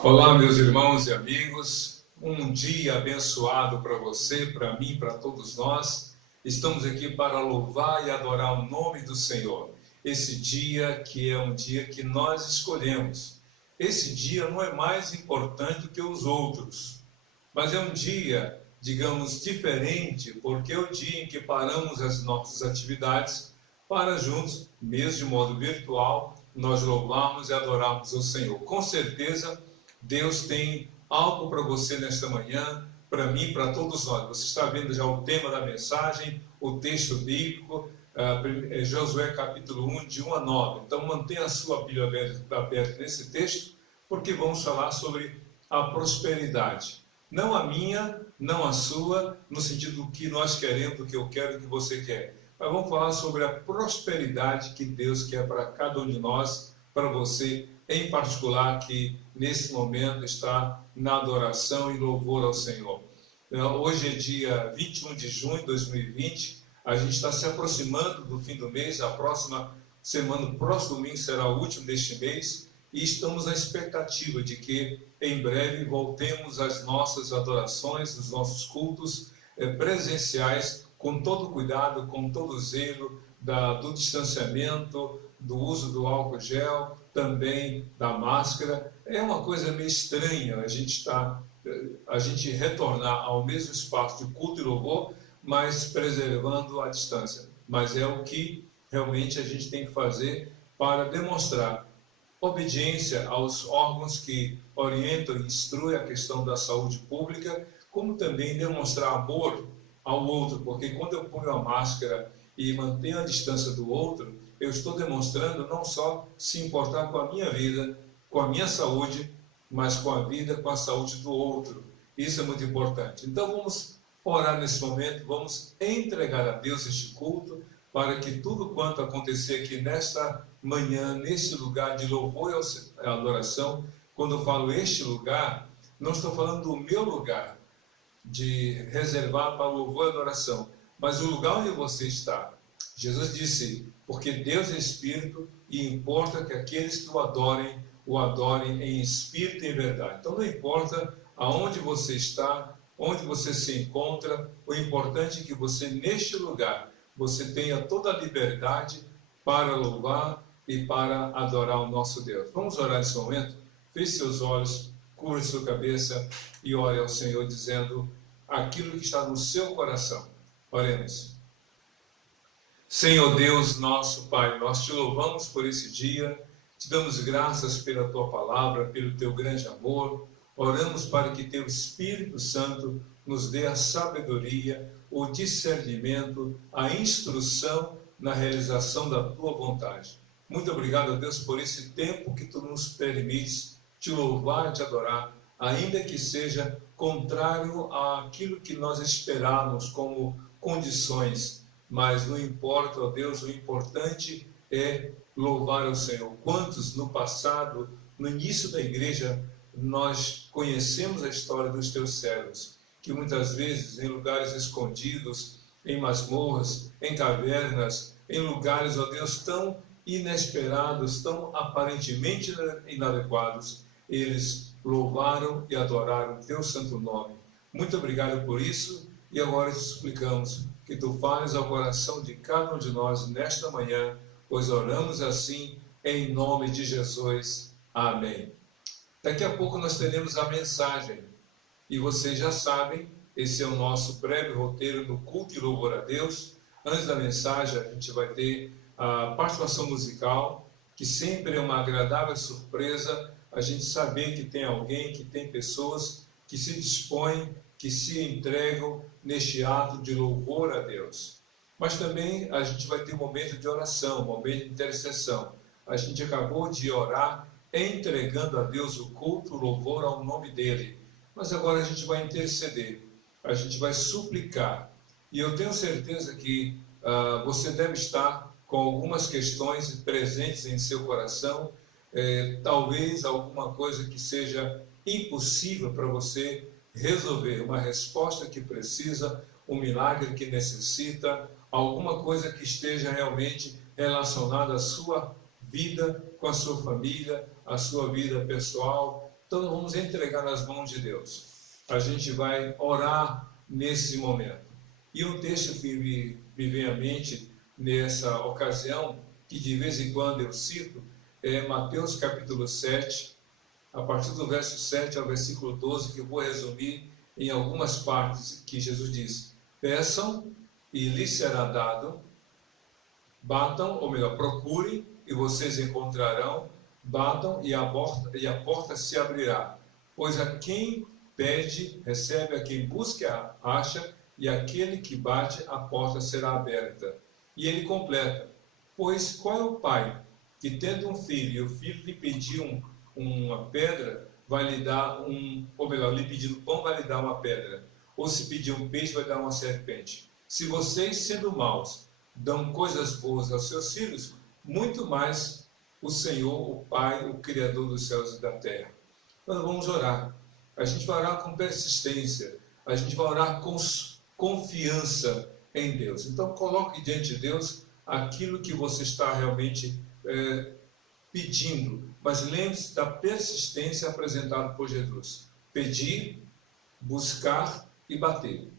Olá, meus irmãos e amigos. Um dia abençoado para você, para mim, para todos nós. Estamos aqui para louvar e adorar o nome do Senhor. Esse dia que é um dia que nós escolhemos. Esse dia não é mais importante do que os outros, mas é um dia, digamos, diferente, porque é o dia em que paramos as nossas atividades para juntos, mesmo de modo virtual, nós louvarmos e adorarmos o Senhor. Com certeza, Deus tem algo para você nesta manhã, para mim, para todos nós. Você está vendo já o tema da mensagem, o texto bíblico, Josué capítulo 1, de 1 a 9. Então mantenha a sua Bíblia aberta nesse texto, porque vamos falar sobre a prosperidade. Não a minha, não a sua, no sentido do que nós queremos, do que eu quero, do que você quer. Mas vamos falar sobre a prosperidade que Deus quer para cada um de nós, para você em particular, que nesse momento está na adoração e louvor ao Senhor. Hoje é dia 21 de junho de 2020, a gente está se aproximando do fim do mês, a próxima semana, o próximo domingo será o último deste mês, e estamos na expectativa de que em breve voltemos às nossas adorações, os nossos cultos presenciais, com todo cuidado, com todo zelo do distanciamento, do uso do álcool gel, também da máscara. É uma coisa meio estranha a gente retornar ao mesmo espaço de culto e louvor, mas preservando a distância. Mas é o que realmente a gente tem que fazer para demonstrar obediência aos órgãos que orientam e instruem a questão da saúde pública, como também demonstrar amor ao outro, porque quando eu ponho a máscara e mantenho a distância do outro, eu estou demonstrando não só se importar com a minha vida, com a minha saúde, mas com a vida, com a saúde do outro. Isso é muito importante. Então vamos orar nesse momento, vamos entregar a Deus este culto, para que tudo quanto acontecer aqui nesta manhã, nesse lugar de louvor e adoração, quando eu falo este lugar, não estou falando do meu lugar, de reservar para o louvor e adoração, mas o lugar onde você está. Jesus disse, porque Deus é Espírito e importa que aqueles que o adorem em Espírito e em verdade. Então não importa aonde você está, onde você se encontra, o importante é que você, neste lugar, você tenha toda a liberdade para louvar e para adorar o nosso Deus. Vamos orar nesse momento? Feche seus olhos, curve sua cabeça e ore ao Senhor dizendo aquilo que está no seu coração. Oremos. Senhor Deus, nosso Pai, nós te louvamos por esse dia, te damos graças pela tua palavra, pelo teu grande amor. Oramos para que teu Espírito Santo nos dê a sabedoria, o discernimento, a instrução na realização da tua vontade. Muito obrigado, Deus, por esse tempo que tu nos permites te louvar e te adorar, ainda que seja contrário àquilo que nós esperávamos como condições. Mas não importa, ó Deus, o importante é louvar ao Senhor. Quantos no passado, no início da igreja, nós conhecemos a história dos teus servos, que muitas vezes em lugares escondidos, em masmorras, em cavernas, em lugares, ó Deus, tão inesperados, tão aparentemente inadequados, eles louvaram e adoraram o teu santo nome. Muito obrigado por isso, e agora te suplicamos que tu fales ao coração de cada um de nós nesta manhã, pois oramos assim em nome de Jesus. Amém. Daqui a pouco nós teremos a mensagem, e vocês já sabem, esse é o nosso breve roteiro no culto e louvor a Deus. Antes da mensagem, a gente vai ter a participação musical, que sempre é uma agradável surpresa, a gente saber que tem alguém, que tem pessoas que se dispõem, que se entregam neste ato de louvor a Deus. Mas também a gente vai ter um momento de oração, um momento de intercessão. A gente acabou de orar, entregando a Deus o culto, o louvor ao nome dele. Mas agora a gente vai interceder, a gente vai suplicar. E eu tenho certeza que você deve estar com algumas questões presentes em seu coração, talvez alguma coisa que seja impossível para você resolver, uma resposta que precisa, um milagre que necessita, alguma coisa que esteja realmente relacionada à sua vida, com a sua família, a sua vida pessoal, Então nós vamos entregar nas mãos de Deus. A gente vai orar nesse momento. E um texto que me vem à mente nessa ocasião, que de vez em quando eu cito, é Mateus capítulo 7, a partir do verso 7 ao versículo 12, que eu vou resumir em algumas partes, que Jesus diz: peçam e lhes será dado, batam, ou melhor, procurem e vocês encontrarão, batam e a porta se abrirá. Pois a quem pede, recebe, a quem busca, acha, e aquele que bate, a porta será aberta. E ele completa: pois qual é o pai que, tendo um filho, e o filho lhe pedir uma pedra, vai lhe dar ou melhor, lhe pedindo pão, vai lhe dar uma pedra? Ou se pedir um peixe, vai dar uma serpente? Se vocês, sendo maus, dão coisas boas aos seus filhos, muito mais o Senhor, o Pai, o Criador dos céus e da terra. Então vamos orar. A gente vai orar com persistência, a gente vai orar com confiança em Deus. Então coloque diante de Deus aquilo que você está realmente pedindo, mas lembre-se da persistência apresentada por Jesus: pedir, buscar e bater.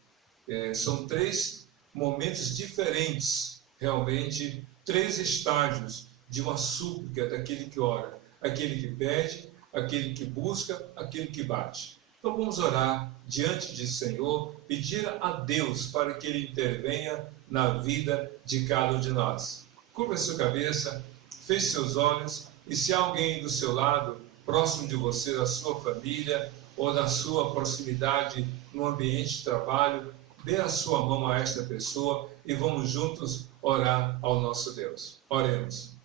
São três momentos diferentes, realmente, três estágios de uma súplica daquele que ora: aquele que pede, aquele que busca, aquele que bate. Então vamos orar diante do Senhor, pedir a Deus para que Ele intervenha na vida de cada um de nós. Cubra sua cabeça, feche seus olhos, e se há alguém do seu lado, próximo de você, da sua família, ou da sua proximidade no ambiente de trabalho, dê a sua mão a esta pessoa e vamos juntos orar ao nosso Deus. Oremos.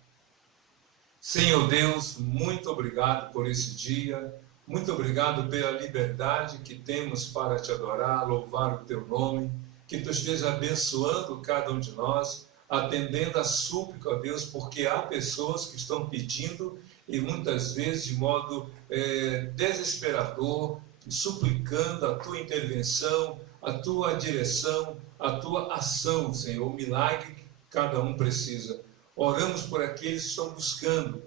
Senhor Deus, muito obrigado por esse dia, muito obrigado pela liberdade que temos para te adorar, louvar o teu nome, que tu esteja abençoando cada um de nós, atendendo a súplica, ó Deus, porque há pessoas que estão pedindo e muitas vezes de modo desesperador, suplicando a tua intervenção, a tua direção, a tua ação, Senhor, o milagre que cada um precisa. Oramos por aqueles que estão buscando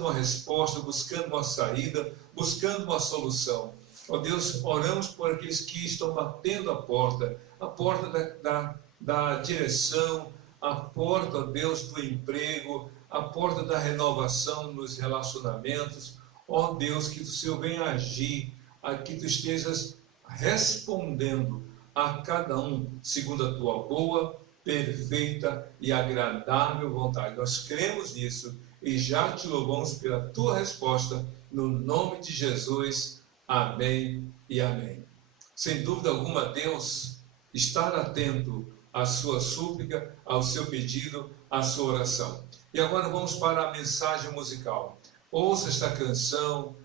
uma resposta, buscando uma saída, buscando uma solução. Ó Deus, oramos por aqueles que estão batendo a porta da direção, a porta, ó Deus, do emprego, a porta da renovação nos relacionamentos. Ó Deus, que o Senhor venha agir, que tu estejas respondendo a cada um segundo a tua boa, perfeita e agradável vontade. Nós cremos nisso e já te louvamos pela tua resposta, no nome de Jesus. Amém e amém. Sem dúvida alguma, Deus está atento à sua súplica, ao seu pedido, à sua oração. E agora vamos para a mensagem musical. Ouça esta canção,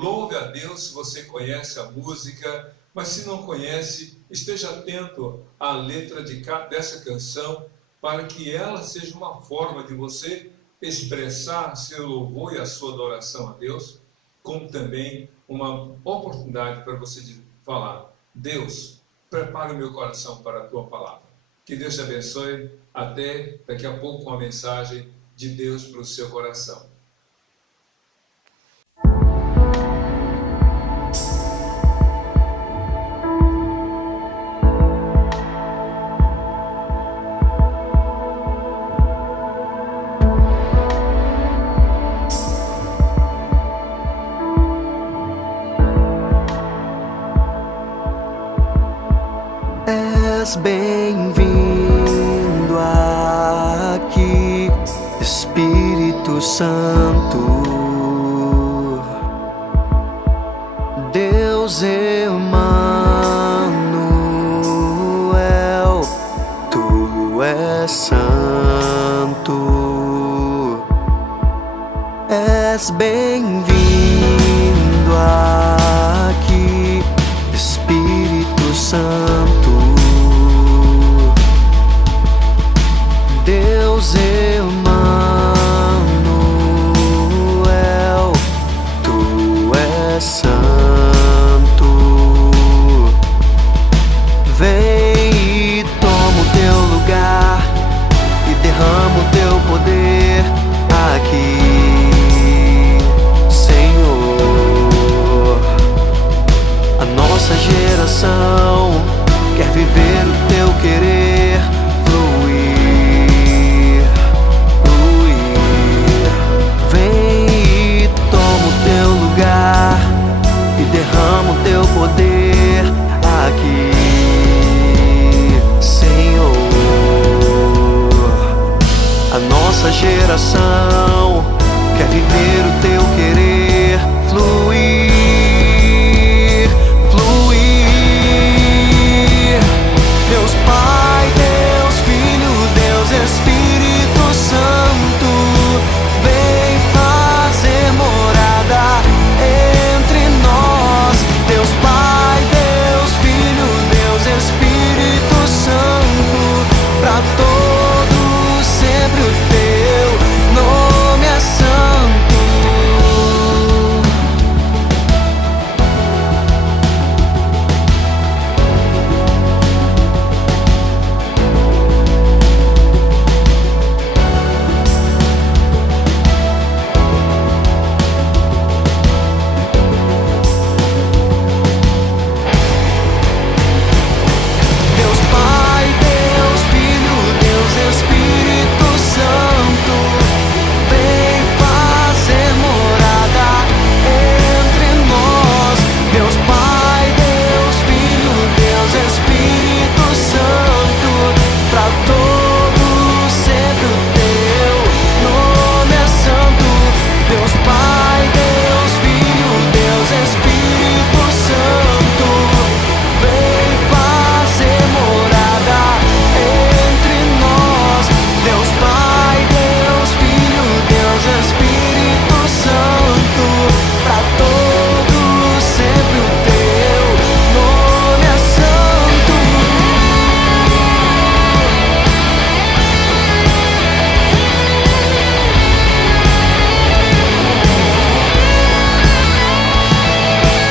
louve a Deus se você conhece a música, mas se não conhece, esteja atento à letra dessa canção, para que ela seja uma forma de você expressar seu louvor e a sua adoração a Deus, como também uma oportunidade para você falar: Deus, prepare o meu coração para a tua palavra. Que Deus te abençoe. Até daqui a pouco com a mensagem de Deus para o seu coração. És bem-vindo aqui, Espírito Santo, Deus Emmanuel, tu és santo, és bem-vindo aqui, Espírito Santo, Deus Emmanuel, tu és santo. Vem e toma o teu lugar e derrama o teu poder aqui. nossa geração quer viver o teu querer, fluir, fluir. Vem e toma o teu lugar e derrama o teu poder aqui, Senhor. A nossa geração quer viver o teu querer, fluir, fluir. Deus Pai, Deus Filho, Deus Espírito Santo, vem fazer morada entre nós. Deus Pai, Deus Filho, Deus Espírito Santo, pra todos sempre o teu nome é santo. Deus Pai, Deus Filho, Deus Espírito Santo, vem fazer morada entre nós. Deus Pai, Deus Filho, Deus Espírito Santo, pra todos sempre o teu nome é santo. Deus Pai, Deus Filho, Deus Espírito Santo, vem fazer morada entre nós. Deus Pai, Deus Filho, Deus Espírito Santo, pra todos sempre o teu nome é santo.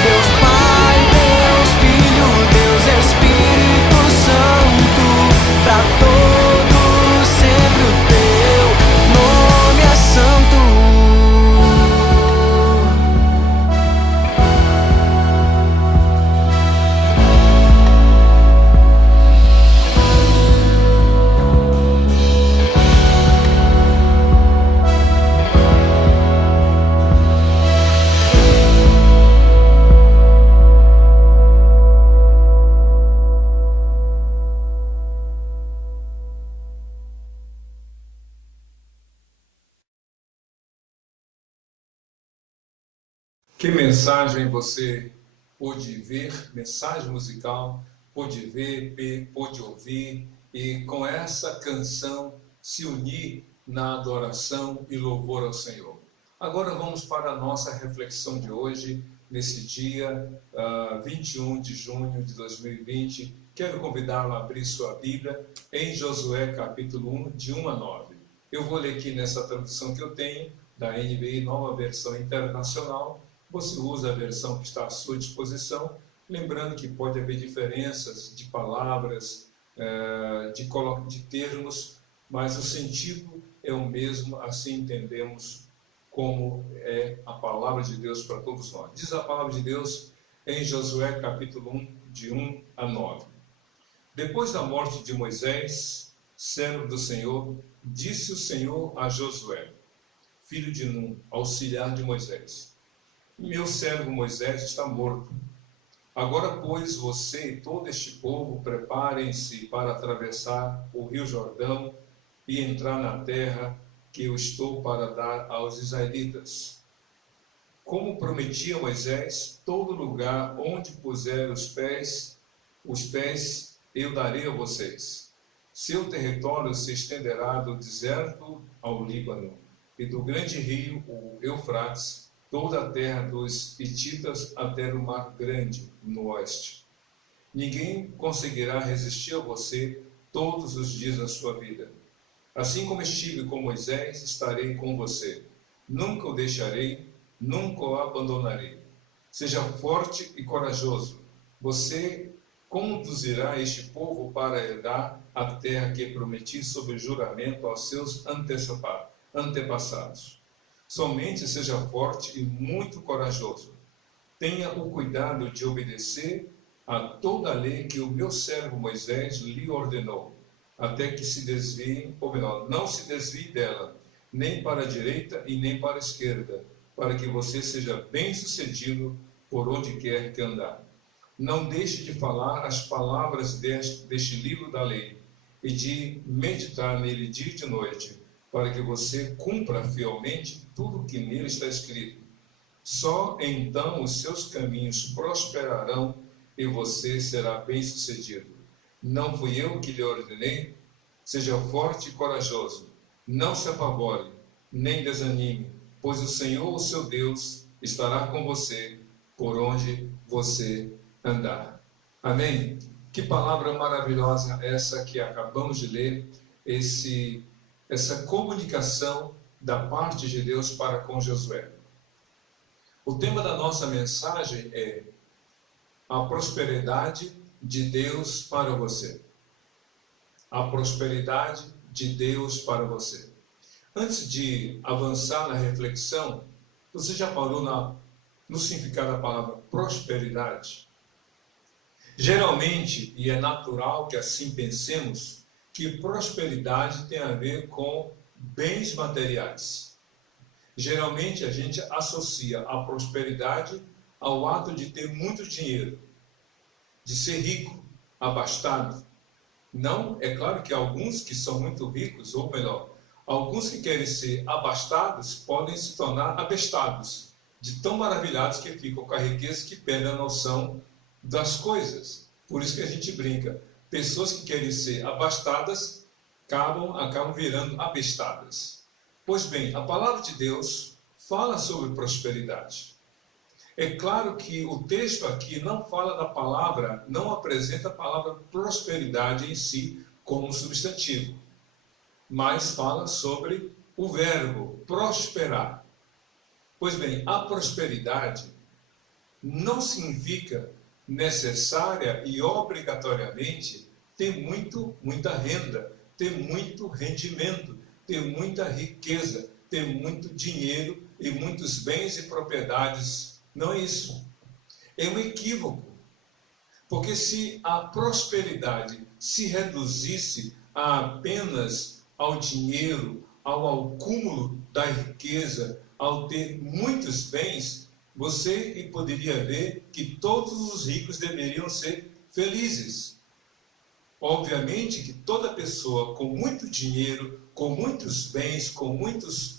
Deus Pai, Deus Filho, Deus Espírito Santo, pra todos sempre o teu nome é santo. Que mensagem você pôde ver, mensagem musical, pôde ver, pôde ouvir e com essa canção se unir na adoração e louvor ao Senhor. Agora vamos para a nossa reflexão de hoje, nesse dia 21 de junho de 2020. Quero convidá-lo a abrir sua Bíblia em Josué capítulo 1, de 1 a 9. Eu vou ler aqui nessa tradução que eu tenho, da NVI, Nova Versão Internacional. Você usa a versão que está à sua disposição, lembrando que pode haver diferenças de palavras, de termos, mas o sentido é o mesmo, assim entendemos como é a palavra de Deus para todos nós. Diz a palavra de Deus em Josué capítulo 1, de 1 a 9. Depois da morte de Moisés, servo do Senhor, disse o Senhor a Josué, filho de Nun, auxiliar de Moisés: meu servo Moisés está morto. Agora, pois, você e todo este povo preparem-se para atravessar o rio Jordão e entrar na terra que eu estou para dar aos israelitas. Como prometi a Moisés, todo lugar onde puser os pés eu darei a vocês. Seu território se estenderá do deserto ao Líbano e do grande rio, o Eufrates, toda a terra dos hititas até o mar grande no oeste. Ninguém conseguirá resistir a você todos os dias da sua vida. Assim como estive com Moisés, estarei com você. Nunca o deixarei, nunca o abandonarei. Seja forte e corajoso. Você conduzirá este povo para herdar a terra que prometi sob juramento aos seus antepassados. Somente seja forte e muito corajoso. Tenha o cuidado de obedecer a toda a lei que o meu servo Moisés lhe ordenou, até que se desvie, ou melhor, não se desvie dela, nem para a direita e nem para a esquerda, para que você seja bem-sucedido por onde quer que andar. Não deixe de falar as palavras deste livro da lei e de meditar nele dia e de noite, para que você cumpra fielmente tudo o que nele está escrito. Só então os seus caminhos prosperarão e você será bem-sucedido. Não fui eu que lhe ordenei? Seja forte e corajoso. Não se apavore, nem desanime, pois o Senhor, o seu Deus, estará com você por onde você andar. Amém? Que palavra maravilhosa essa que acabamos de ler, essa comunicação da parte de Deus para com Josué. O tema da nossa mensagem é a prosperidade de Deus para você. A prosperidade de Deus para você. Antes de avançar na reflexão, você já parou no significado da palavra prosperidade? Geralmente, e é natural que assim pensemos, que prosperidade tem a ver com bens materiais. Geralmente a gente associa a prosperidade ao ato de ter muito dinheiro, de ser rico, abastado. Não, é claro que alguns que são muito ricos, ou melhor, alguns que querem ser abastados podem se tornar abestados, de tão maravilhados que ficam com a riqueza que perdem a noção das coisas. Por isso que a gente brinca, pessoas que querem ser abastadas acabam virando abestadas. Pois bem, a palavra de Deus fala sobre prosperidade. É claro que o texto aqui não fala da palavra, não apresenta a palavra prosperidade em si como substantivo, mas fala sobre o verbo prosperar. Pois bem, a prosperidade não significa necessária e obrigatoriamente ter muita renda, ter muito rendimento, ter muita riqueza, ter muito dinheiro e muitos bens e propriedades. Não é isso. É um equívoco. Porque se a prosperidade se reduzisse apenas ao dinheiro, ao acúmulo da riqueza, ao ter muitos bens, você poderia ver que todos os ricos deveriam ser felizes. Obviamente que toda pessoa com muito dinheiro, com muitos bens, com muitas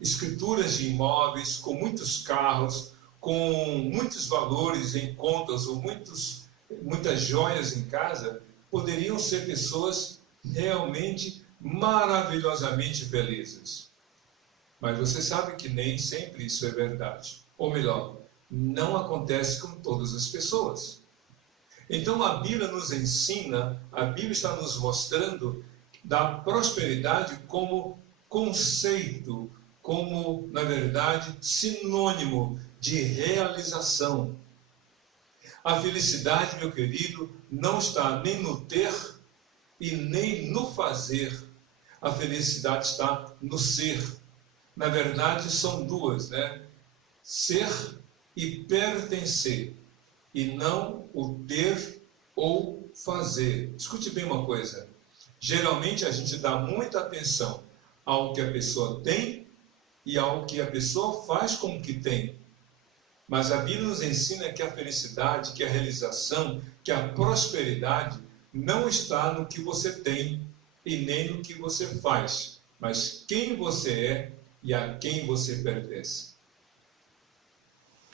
escrituras de imóveis, com muitos carros, com muitos valores em contas ou muitas joias em casa, poderiam ser pessoas realmente maravilhosamente felizes. Mas você sabe que nem sempre isso é verdade. Ou melhor, não acontece com todas as pessoas. Então a Bíblia nos ensina, a Bíblia está nos mostrando da prosperidade como conceito, como, na verdade, sinônimo de realização. A felicidade, meu querido, não está nem no ter e nem no fazer. A felicidade está no ser. Na verdade, são duas, né? Ser e pertencer, e não o ter ou fazer. Escute bem uma coisa. Geralmente a gente dá muita atenção ao que a pessoa tem e ao que a pessoa faz com o que tem. Mas a Bíblia nos ensina que a felicidade, que a realização, que a prosperidade não está no que você tem e nem no que você faz, mas quem você é e a quem você pertence.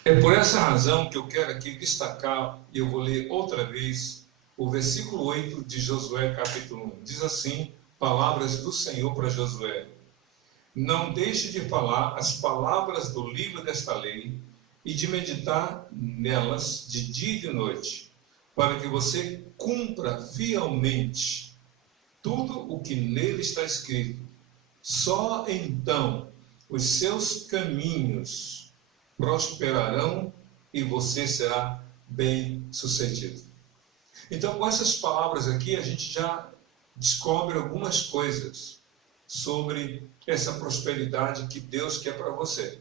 É por essa razão que eu quero aqui destacar, e eu vou ler outra vez, o versículo 8 de Josué capítulo 1. Diz assim, palavras do Senhor para Josué: não deixe de falar as palavras do livro desta lei e de meditar nelas de dia e de noite, para que você cumpra fielmente tudo o que nele está escrito. Só então os seus caminhos prosperarão e você será bem-sucedido. Então, com essas palavras aqui, a gente já descobre algumas coisas sobre essa prosperidade que Deus quer para você.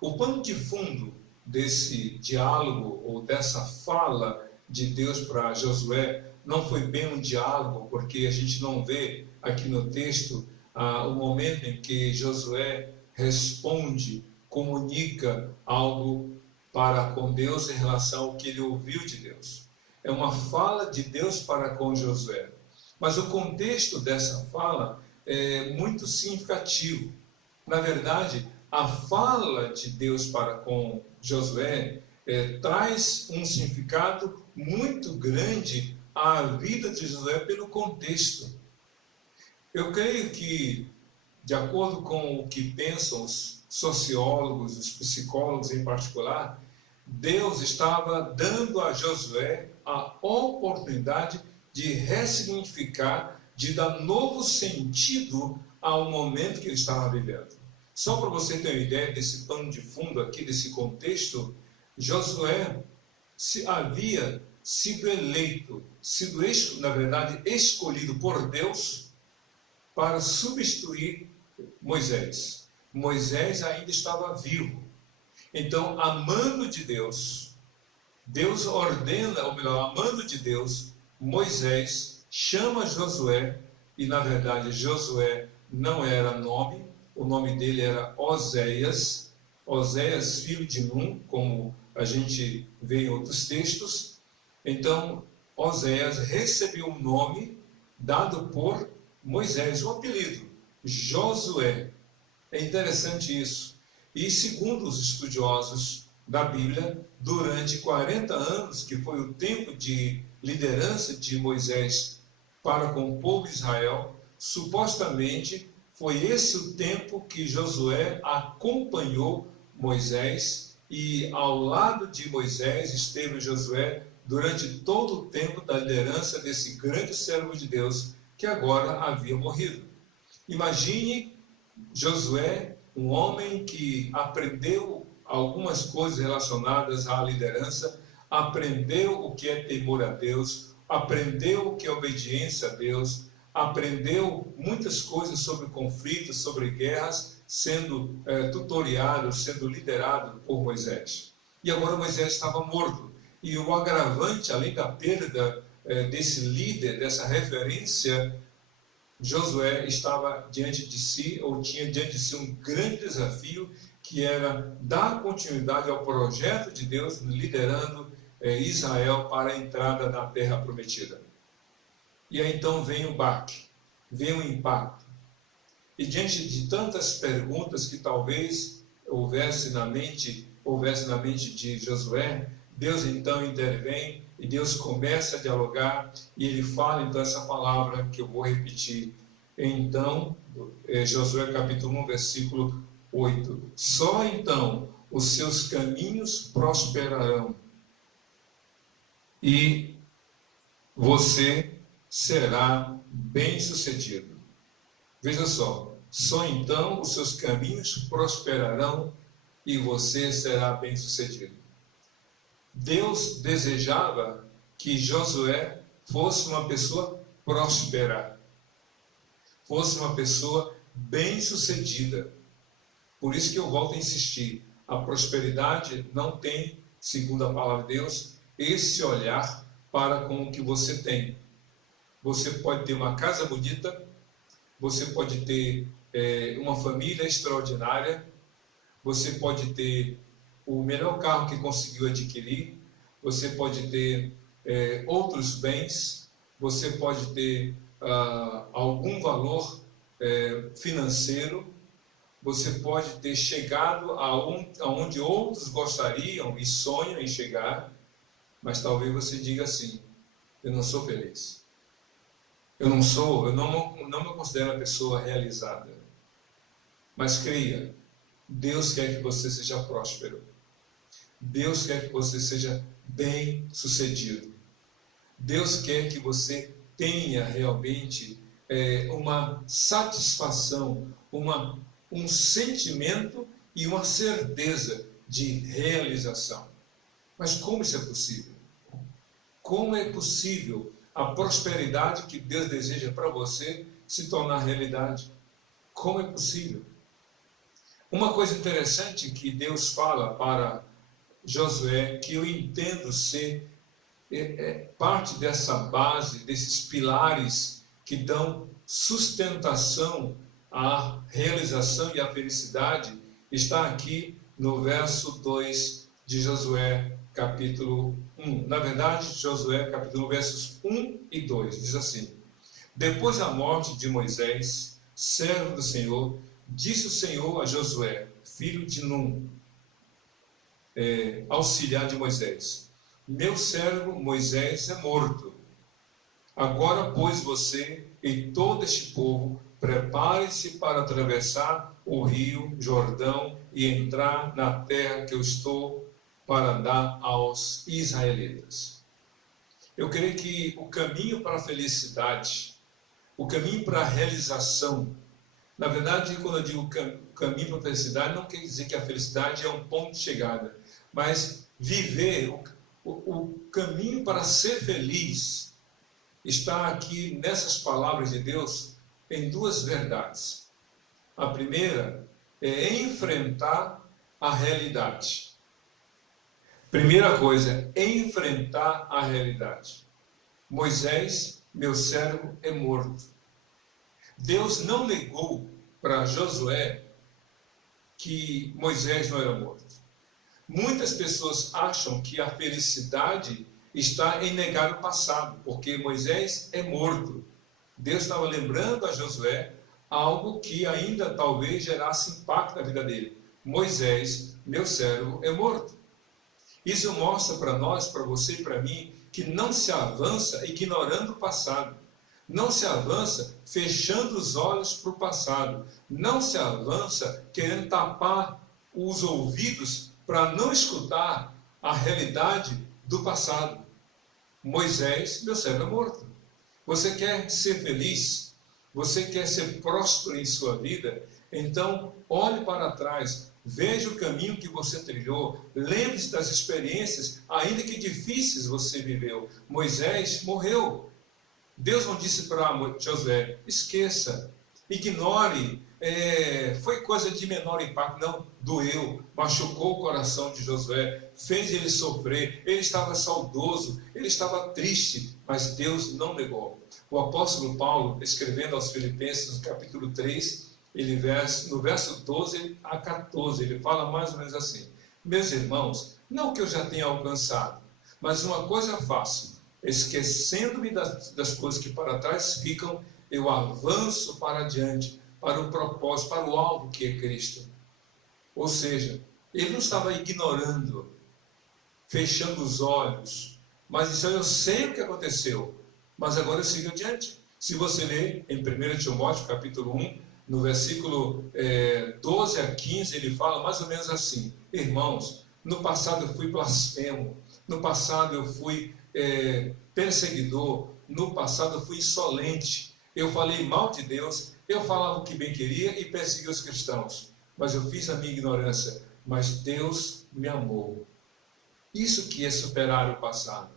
O pano de fundo desse diálogo ou dessa fala de Deus para Josué não foi bem um diálogo, porque a gente não vê aqui no texto o momento em que Josué responde, comunica algo para com Deus em relação ao que ele ouviu de Deus. É uma fala de Deus para com Josué. Mas o contexto dessa fala é muito significativo. Na verdade, a fala de Deus para com Josué traz um significado muito grande à vida de Josué pelo contexto. Eu creio que, de acordo com o que pensam os sociólogos, os psicólogos em particular, Deus estava dando a Josué a oportunidade de ressignificar, de dar novo sentido ao momento que ele estava vivendo. Só para você ter uma ideia desse pano de fundo aqui, desse contexto, Josué havia sido eleito, na verdade, escolhido por Deus para substituir Moisés. Moisés ainda estava vivo. Então, amando de Deus, Deus ordena, ou melhor, amando de Deus, Moisés chama Josué, e na verdade Josué não era nome, o nome dele era Oséias, Oséias, filho de Num, como a gente vê em outros textos. Então, Oséias recebeu um nome dado por Moisés, o apelido, Josué. É interessante isso. E segundo os estudiosos da Bíblia, durante 40 anos, que foi o tempo de liderança de Moisés para com o povo de Israel, supostamente foi esse o tempo que Josué acompanhou Moisés, e ao lado de Moisés esteve Josué durante todo o tempo da liderança desse grande servo de Deus que agora havia morrido. Imagine Josué, um homem que aprendeu algumas coisas relacionadas à liderança, aprendeu o que é temor a Deus, aprendeu o que é obediência a Deus, aprendeu muitas coisas sobre conflitos, sobre guerras, sendo tutoriado, sendo liderado por Moisés. E agora Moisés estava morto. E o agravante, além da perda desse líder, dessa referência, Josué estava diante de si, ou tinha diante de si um grande desafio, que era dar continuidade ao projeto de Deus, liderando Israel para a entrada na terra prometida. E aí então vem o baque, vem o impacto. E diante de tantas perguntas que talvez houvesse na mente de Josué, Deus então intervém e Deus começa a dialogar, e ele fala então essa palavra que eu vou repetir. Então, Josué capítulo 1, versículo 8. Só então os seus caminhos prosperarão e você será bem-sucedido. Veja só então os seus caminhos prosperarão e você será bem-sucedido. Deus desejava que Josué fosse uma pessoa próspera, fosse uma pessoa bem-sucedida. Por isso que eu volto a insistir, a prosperidade não tem, segundo a palavra de Deus, esse olhar para com o que você tem. Você pode ter uma casa bonita, você pode ter uma família extraordinária, você pode ter o melhor carro que conseguiu adquirir, você pode ter outros bens, você pode ter algum valor financeiro, você pode ter chegado aonde outros gostariam e sonham em chegar, mas talvez você diga assim: eu não sou feliz. Eu não me considero uma pessoa realizada. Mas creia, Deus quer que você seja próspero. Deus quer que você seja bem-sucedido. Deus quer que você tenha realmente uma satisfação, um sentimento e uma certeza de realização. Mas como isso é possível? Como é possível a prosperidade que Deus deseja para você se tornar realidade? Como é possível? Uma coisa interessante que Deus fala para Josué, que eu entendo ser parte dessa base, desses pilares que dão sustentação à realização e à felicidade, está aqui no verso 2 de Josué, capítulo 1. Na verdade, Josué, capítulo 1, versos 1 e 2, diz assim: Depois da morte de Moisés, servo do Senhor, disse o Senhor a Josué, filho de Num, auxiliar de Moisés: Meu servo Moisés é morto. Agora, pois, você e todo este povo, prepare-se para atravessar o rio Jordão e entrar na terra que eu estou para dar aos israelitas. Eu creio que o caminho para a felicidade, o caminho para a realização, na verdade, quando eu digo caminho para a felicidade, não quer dizer que a felicidade é um ponto de chegada, mas viver o caminho para ser feliz está aqui nessas palavras de Deus em duas verdades. A primeira é enfrentar a realidade. Primeira coisa, enfrentar a realidade. Moisés, meu servo, é morto. Deus não negou para Josué que Moisés não era morto. Muitas pessoas acham que a felicidade está em negar o passado, porque Moisés é morto. Deus estava lembrando a Josué algo que ainda talvez gerasse impacto na vida dele. Moisés, meu servo, é morto. Isso mostra para nós, para você e para mim, que não se avança ignorando o passado. Não se avança fechando os olhos para o passado. Não se avança querendo tapar os ouvidos para não escutar a realidade do passado. Moisés, meu servo, é morto. Você quer ser feliz? Você quer ser próspero em sua vida? Então, olhe para trás. Veja o caminho que você trilhou. Lembre-se das experiências, ainda que difíceis, você viveu. Moisés morreu. Deus não disse para Josué: esqueça, ignore, foi coisa de menor impacto. Não, doeu, machucou o coração de Josué, fez ele sofrer. Ele estava saudoso, ele estava triste, mas Deus não negou. O apóstolo Paulo, escrevendo aos Filipenses, no capítulo 3, no verso 12 a 14, ele fala mais ou menos assim: meus irmãos, não que eu já tenha alcançado, mas uma coisa faço, esquecendo-me das coisas que para trás ficam, eu avanço para adiante, para o propósito, para o alvo que é Cristo. Ou seja, ele não estava ignorando, fechando os olhos, mas disse: eu sei o que aconteceu, mas agora eu sigo adiante. Se você ler em 1 Timóteo capítulo 1, no versículo 12 a 15, ele fala mais ou menos assim: irmãos, no passado eu fui blasfemo, no passado eu fui perseguidor, no passado eu fui insolente, eu falei mal de Deus, eu falava o que bem queria e persegui os cristãos, mas eu fiz a minha ignorância, mas Deus me amou. Isso que é superar o passado,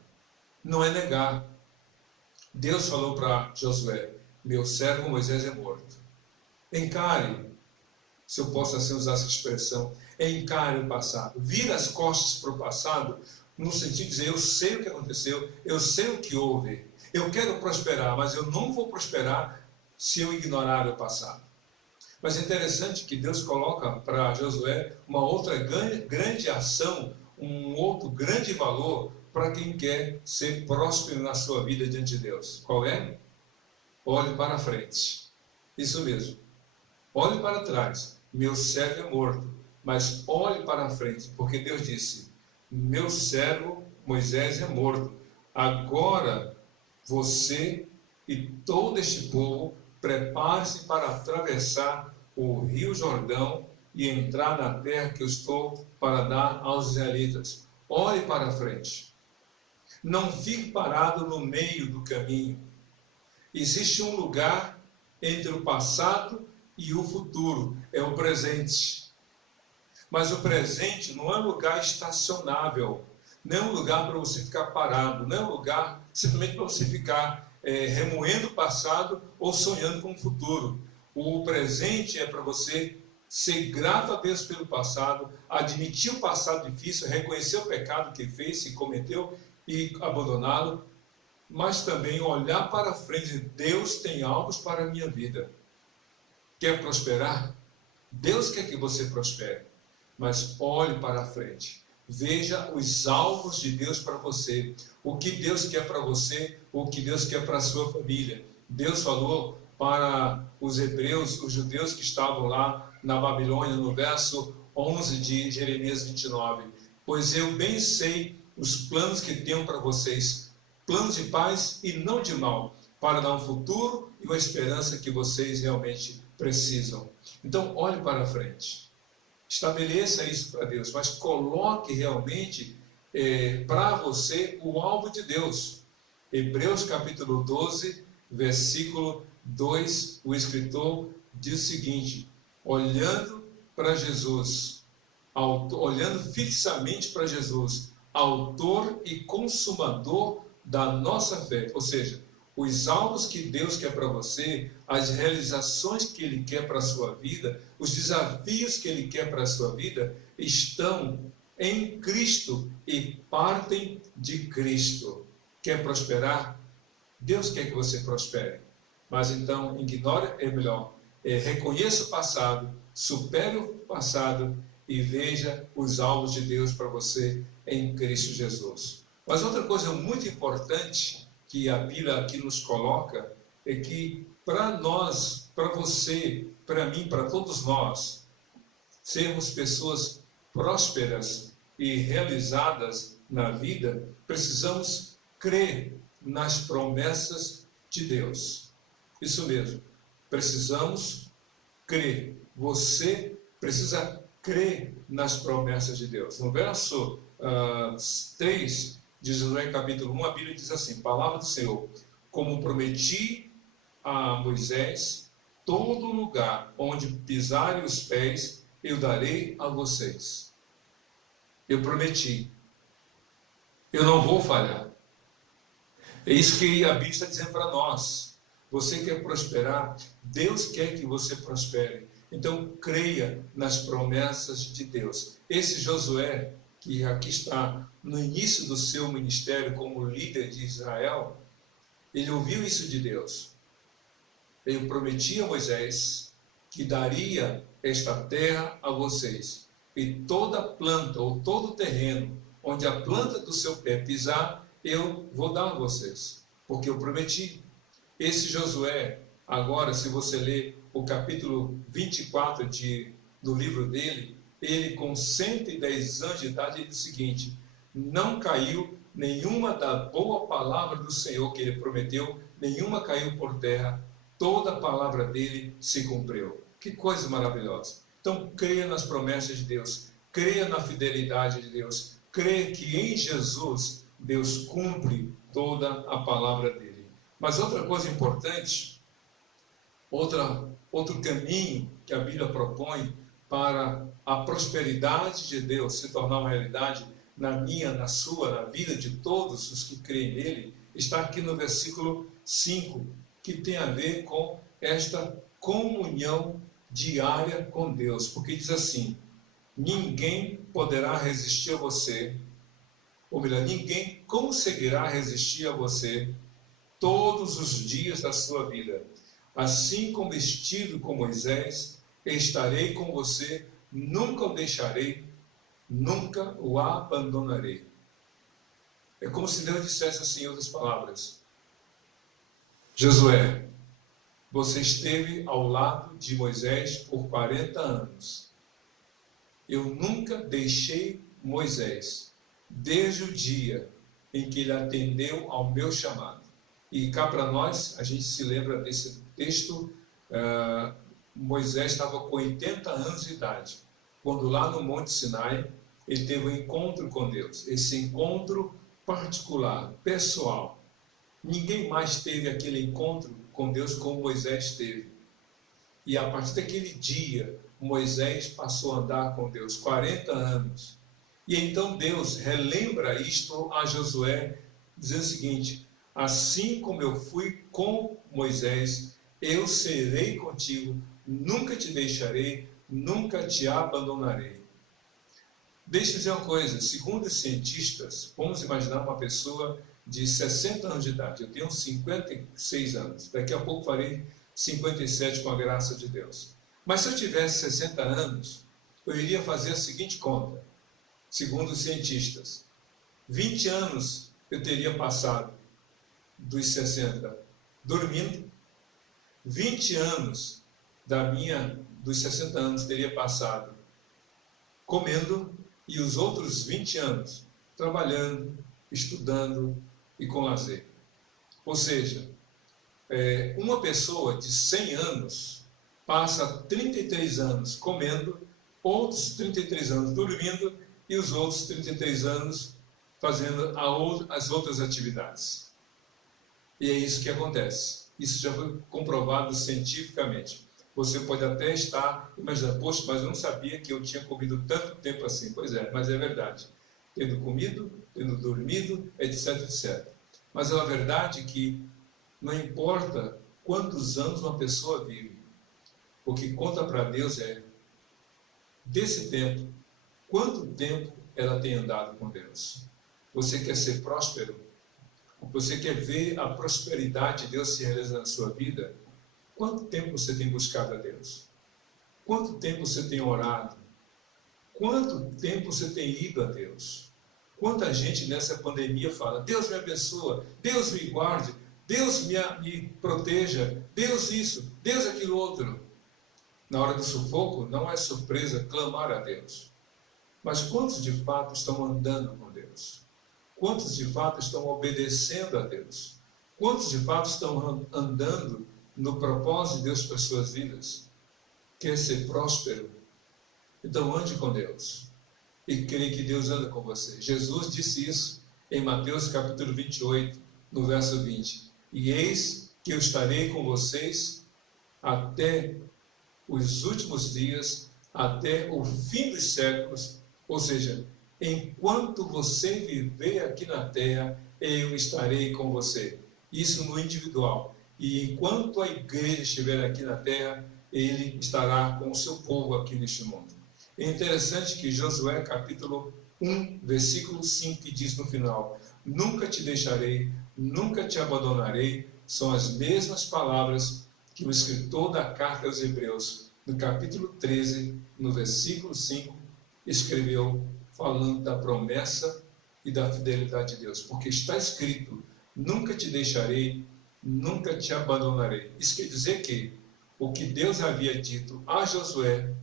não é negar. Deus falou para Josué: meu servo Moisés é morto. Encare, se eu posso assim usar essa expressão, encare o passado. Vira as costas para o passado, no sentido de dizer: eu sei o que aconteceu, eu sei o que houve, eu quero prosperar, mas eu não vou prosperar se eu ignorar o passado. Mas é interessante que Deus coloca para Josué uma outra grande ação, um outro grande valor para quem quer ser próspero na sua vida diante de Deus. Qual é? Olhe para frente. Isso mesmo. Olhe para trás. Meu servo é morto, mas olhe para frente, porque Deus disse: meu servo Moisés é morto. Agora você e todo este povo prepare-se para atravessar o rio Jordão e entrar na terra que eu estou para dar aos israelitas. Olhe para frente. Não fique parado no meio do caminho. Existe um lugar entre o passado e o futuro, é o presente. Mas o presente não é um lugar estacionável, não é um lugar para você ficar parado, não é um lugar simplesmente para você ficar remoendo o passado ou sonhando com o futuro. O presente é para você ser grato a Deus pelo passado, admitir o passado difícil, reconhecer o pecado que fez, se cometeu e abandoná-lo, mas também olhar para frente. Deus tem algo para a minha vida. Quer prosperar? Deus quer que você prospere, mas olhe para frente. Veja os alvos de Deus para você, o que Deus quer para você, o que Deus quer para a sua família. Deus falou para os hebreus, os judeus que estavam lá na Babilônia, no verso 11 de Jeremias 29. Pois eu bem sei os planos que tenho para vocês, planos de paz e não de mal, para dar um futuro e uma esperança que vocês realmente precisam. Então, olhe para frente. Estabeleça isso para Deus, mas coloque realmente para você o alvo de Deus. Hebreus capítulo 12, versículo 2, o escritor diz o seguinte: olhando para Jesus, olhando fixamente para Jesus, autor e consumador da nossa fé. Ou seja, os alvos que Deus quer para você, as realizações que Ele quer para a sua vida, os desafios que Ele quer para a sua vida, estão em Cristo e partem de Cristo. Quer prosperar? Deus quer que você prospere. Mas então, ignore, reconheça o passado, supere o passado e veja os alvos de Deus para você em Cristo Jesus. Mas outra coisa muito importante que a Bíblia aqui nos coloca é que para nós, para você, para mim, para todos nós, sermos pessoas prósperas e realizadas na vida, precisamos crer nas promessas de Deus. Isso mesmo, precisamos crer. Você precisa crer nas promessas de Deus. No verso 3 de Josué capítulo 1, a Bíblia diz assim: palavra do Senhor, como prometi a Moisés, todo lugar onde pisarem os pés, eu darei a vocês. Eu prometi, eu não vou falhar. É isso que a Bíblia está dizendo para nós. Você quer prosperar? Deus quer que você prospere. Então, creia nas promessas de Deus. Esse Josué, que aqui está no início do seu ministério como líder de Israel, ele ouviu isso de Deus. Ele prometia a Moisés que daria esta terra a vocês. E toda planta ou todo terreno onde a planta do seu pé pisar, eu vou dar a vocês, porque eu prometi. Esse Josué, agora, se você ler o capítulo 24 do livro dele, ele com 110 anos de idade, ele diz o seguinte: não caiu nenhuma da boa palavra do Senhor que ele prometeu, nenhuma caiu por terra, toda a palavra dele se cumpriu. Que coisa maravilhosa. Então, creia nas promessas de Deus, creia na fidelidade de Deus, creia que em Jesus Deus cumpre toda a palavra dele. Mas outra coisa importante, outro caminho que a Bíblia propõe para a prosperidade de Deus se tornar uma realidade na minha, na sua, na vida de todos os que creem nele, está aqui no versículo 5, que tem a ver com esta comunhão diária com Deus, porque diz assim: ninguém poderá resistir a você, ou melhor, ninguém conseguirá resistir a você todos os dias da sua vida. Assim como estive com Moisés, estarei com você, nunca o deixarei, nunca o abandonarei. É como se Deus dissesse assim, em outras palavras: Josué, você esteve ao lado de Moisés por 40 anos. Eu nunca deixei Moisés, desde o dia em que ele atendeu ao meu chamado. E cá para nós, a gente se lembra desse texto, Moisés estava com 80 anos de idade, quando lá no Monte Sinai, ele teve um encontro com Deus. Esse encontro particular, pessoal. Ninguém mais teve aquele encontro com Deus como Moisés teve. E a partir daquele dia, Moisés passou a andar com Deus 40 anos. E então Deus relembra isto a Josué, dizendo o seguinte: assim como eu fui com Moisés, eu serei contigo, nunca te deixarei, nunca te abandonarei. Deixa eu dizer uma coisa, segundo os cientistas, vamos imaginar uma pessoa de 60 anos de idade, eu tenho 56 anos, daqui a pouco farei 57 com a graça de Deus. Mas se eu tivesse 60 anos, eu iria fazer a seguinte conta, segundo os cientistas. 20 anos eu teria passado dos 60 dormindo, 20 anos dos 60 anos teria passado comendo e os outros 20 anos trabalhando, estudando e com lazer. Ou seja, uma pessoa de 100 anos passa 33 anos comendo, outros 33 anos dormindo e os outros 33 anos fazendo as outras atividades. E é isso que acontece. Isso já foi comprovado cientificamente. Você pode até estar imaginando, poxa, mas eu não sabia que eu tinha comido tanto tempo assim. Pois é, mas é verdade. Tendo comido, tendo dormido, etc, etc. Mas a verdade é que não importa quantos anos uma pessoa vive, o que conta para Deus é, desse tempo, quanto tempo ela tem andado com Deus. Você quer ser próspero? Você quer ver a prosperidade de Deus se realizar na sua vida? Quanto tempo você tem buscado a Deus? Quanto tempo você tem orado? Quanto tempo você tem ido a Deus? Quanta gente nessa pandemia fala, Deus me abençoa, Deus me guarde, Deus me proteja, Deus isso, Deus aquilo outro. Na hora do sufoco, não é surpresa clamar a Deus. Mas quantos de fato estão andando com Deus? Quantos de fato estão obedecendo a Deus? Quantos de fato estão andando no propósito de Deus para as suas vidas? Quer ser próspero? Então ande com Deus. E creia que Deus anda com você. Jesus disse isso em Mateus capítulo 28, no verso 20. E eis que eu estarei com vocês até os últimos dias, até o fim dos séculos. Ou seja, enquanto você viver aqui na terra, eu estarei com você. Isso no individual. E enquanto a igreja estiver aqui na terra, ele estará com o seu povo aqui neste mundo. É interessante que Josué capítulo 1, versículo 5, que diz no final, nunca te deixarei, nunca te abandonarei, são as mesmas palavras que o escritor da carta aos Hebreus, no capítulo 13, no versículo 5, escreveu falando da promessa e da fidelidade de Deus, porque está escrito, nunca te deixarei, nunca te abandonarei. Isso quer dizer que o que Deus havia dito a Josué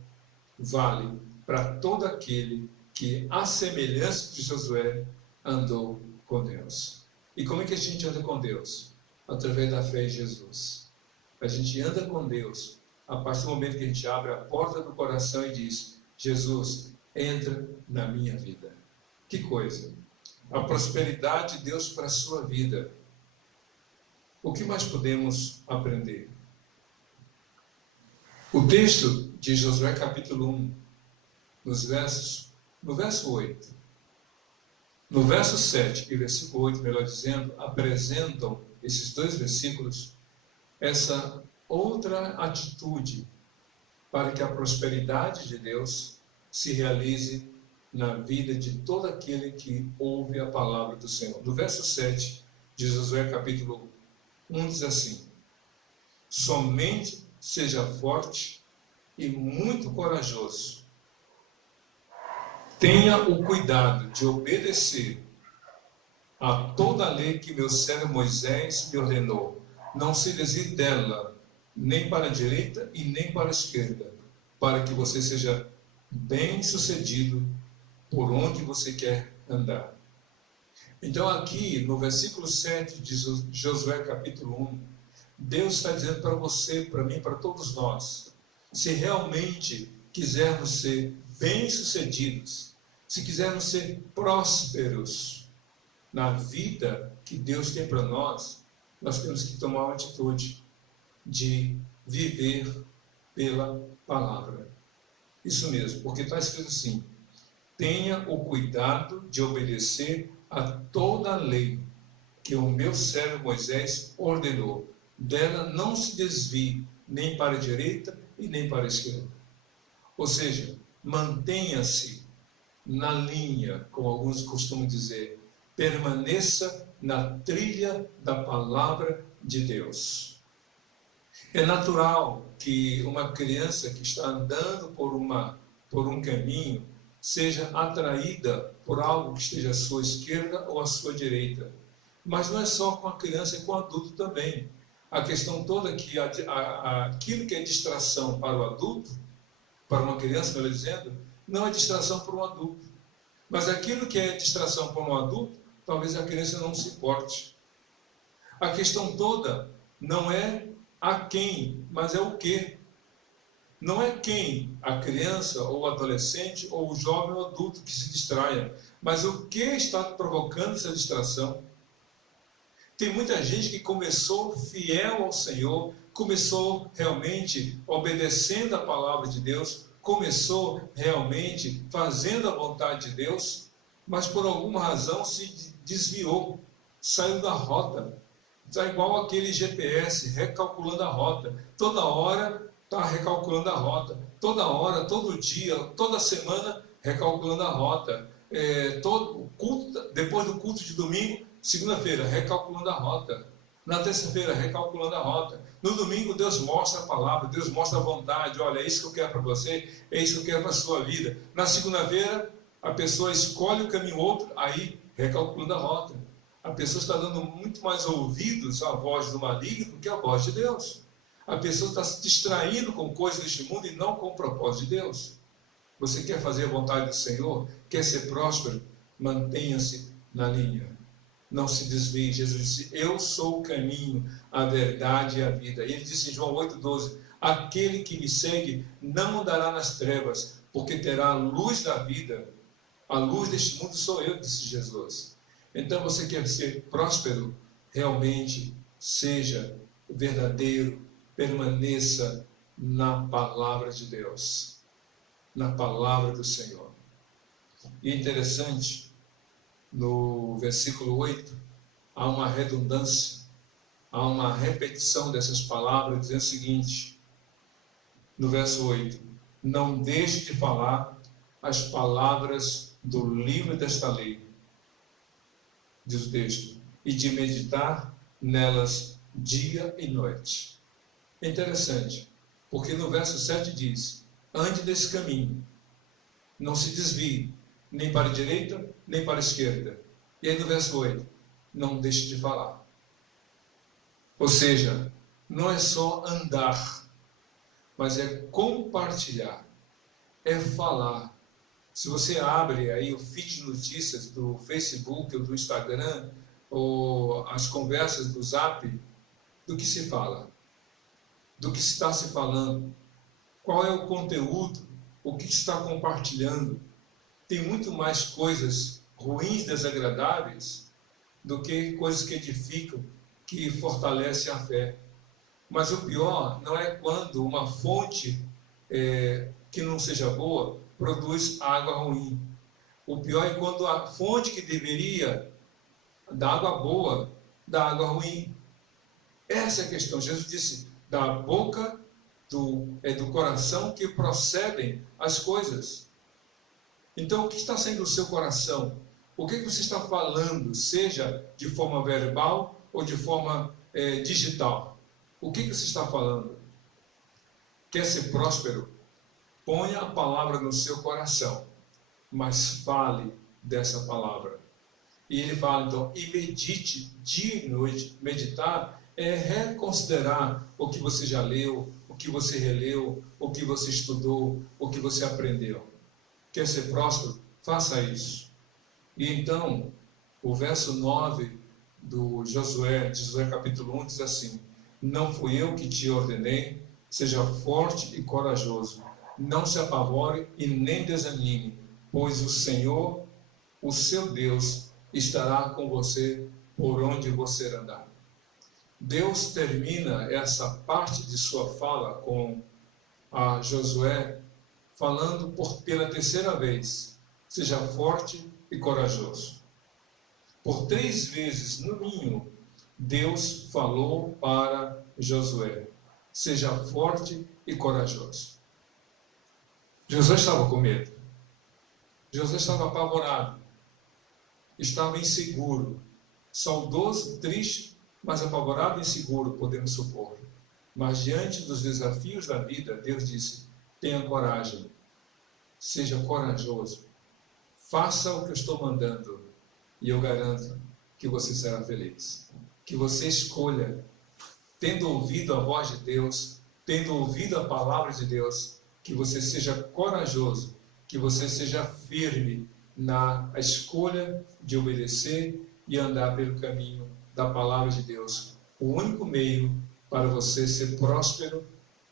vale para todo aquele que, à semelhança de Josué, andou com Deus. E como é que a gente anda com Deus? Através da fé em Jesus. A gente anda com Deus a partir do momento que a gente abre a porta do coração e diz, Jesus, entra na minha vida. Que coisa! A prosperidade de Deus para a sua vida. O que mais podemos aprender? O texto de Josué capítulo 1, no verso 8, no verso 7 e versículo 8, melhor dizendo, apresentam esses dois versículos, essa outra atitude para que a prosperidade de Deus se realize na vida de todo aquele que ouve a palavra do Senhor. No verso 7 de Josué capítulo 1 diz assim, somente seja forte e muito corajoso. Tenha o cuidado de obedecer a toda a lei que meu servo Moisés me ordenou. Não se desvie dela, nem para a direita e nem para a esquerda, para que você seja bem-sucedido por onde você quer andar. Então aqui, no versículo 7 de Josué capítulo 1, Deus está dizendo para você, para mim, para todos nós, se realmente quisermos ser bem-sucedidos, se quisermos ser prósperos na vida que Deus tem para nós, nós temos que tomar uma atitude de viver pela palavra. Isso mesmo, porque está escrito assim, tenha o cuidado de obedecer a toda a lei que o meu servo Moisés ordenou. Dela não se desvie nem para a direita e nem para a esquerda. Ou seja, mantenha-se na linha, como alguns costumam dizer, permaneça na trilha da palavra de Deus. É natural que uma criança que está andando por um caminho seja atraída por algo que esteja à sua esquerda ou à sua direita. Mas não é só com a criança, é com o adulto também. A questão toda é que aquilo que é distração para o adulto, para uma criança, melhor dizendo, não é distração para um adulto. Mas aquilo que é distração para um adulto, talvez a criança não se importe. A questão toda não é a quem, mas é o que. Não é quem, a criança, ou o adolescente, ou o jovem ou adulto que se distraia, mas o que está provocando essa distração. Tem muita gente que começou fiel ao Senhor, começou realmente obedecendo a palavra de Deus, começou realmente fazendo a vontade de Deus, mas por alguma razão se desviou, saiu da rota. Está igual aquele GPS, recalculando a rota. Toda hora está recalculando a rota. Toda hora, todo dia, toda semana, recalculando a rota. Todo culto, depois do culto de domingo, segunda-feira, recalculando a rota. Na terça-feira, recalculando a rota. No domingo, Deus mostra a palavra, Deus mostra a vontade. Olha, é isso que eu quero para você, é isso que eu quero para a sua vida. Na segunda-feira, a pessoa escolhe o caminho outro, aí recalculando a rota. A pessoa está dando muito mais ouvidos à voz do maligno do que à voz de Deus. A pessoa está se distraindo com coisas deste mundo e não com o propósito de Deus. Você quer fazer a vontade do Senhor? Quer ser próspero? Mantenha-se na linha. Não se desvie. Jesus disse, eu sou o caminho, a verdade e a vida. E ele disse em João 8,12, aquele que me segue não andará nas trevas, porque terá a luz da vida. A luz deste mundo sou eu, disse Jesus. Então você quer ser próspero? Realmente seja verdadeiro, permaneça na palavra de Deus, na palavra do Senhor. E é interessante, no versículo 8, há uma redundância, há uma repetição dessas palavras, dizendo o seguinte, no verso 8, não deixe de falar as palavras do livro desta lei, diz o texto, e de meditar nelas dia e noite. É interessante, porque no verso 7 diz, ande nesse caminho, não se desvie, nem para a direita, nem para a esquerda. E aí no verso 8, não deixe de falar. Ou seja, não é só andar, mas é compartilhar, é falar. Se você abre aí o feed de notícias do Facebook ou do Instagram, ou as conversas do Zap, do que se fala? Do que está se falando? Qual é o conteúdo? O que está compartilhando? Tem muito mais coisas ruins, desagradáveis, do que coisas que edificam, que fortalecem a fé. Mas o pior não é quando uma fonte que não seja boa produz água ruim. O pior é quando a fonte que deveria dar água boa, dá água ruim. Essa é a questão. Jesus disse, da boca do coração que procedem as coisas. Então, o que está saindo do seu coração? O que você está falando, seja de forma verbal ou de forma digital? O que você está falando? Quer ser próspero? Ponha a palavra no seu coração, mas fale dessa palavra. E ele fala, então, e medite dia e noite. Meditar é reconsiderar o que você já leu, o que você releu, o que você estudou, o que você aprendeu. Quer ser próspero? Faça isso. E então, o verso 9 do Josué capítulo 1, diz assim, não fui eu que te ordenei, seja forte e corajoso, não se apavore e nem desanime, pois o Senhor, o seu Deus, estará com você por onde você andar. Deus termina essa parte de sua fala com a Josué, falando pela terceira vez, seja forte e corajoso. Por 3 vezes, no mínimo, Deus falou para Josué, seja forte e corajoso. Josué estava com medo. Josué estava apavorado. Estava inseguro. Saudoso, triste, mas apavorado e inseguro, podemos supor. Mas diante dos desafios da vida, Deus disse: tenha coragem. Seja corajoso. Faça o que eu estou mandando. E eu garanto que você será feliz. Que você escolha, tendo ouvido a voz de Deus, tendo ouvido a palavra de Deus, que você seja corajoso, que você seja firme na escolha de obedecer e andar pelo caminho da palavra de Deus. O único meio para você ser próspero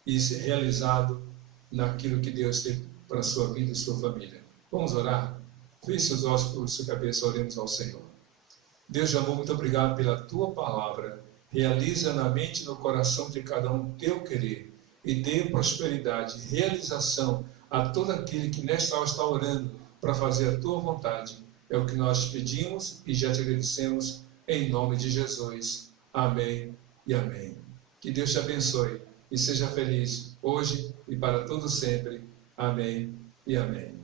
e ser realizado naquilo que Deus tem para a sua vida e sua família. Vamos orar? Feche seus olhos por sua cabeça, oremos ao Senhor. Deus de amor, muito obrigado pela tua palavra. Realiza na mente e no coração de cada um teu querer e dê prosperidade, realização a todo aquele que nesta hora está orando para fazer a tua vontade. É o que nós pedimos e já te agradecemos em nome de Jesus. Amém e amém. Que Deus te abençoe e seja feliz hoje e para todo sempre. Amém e amém.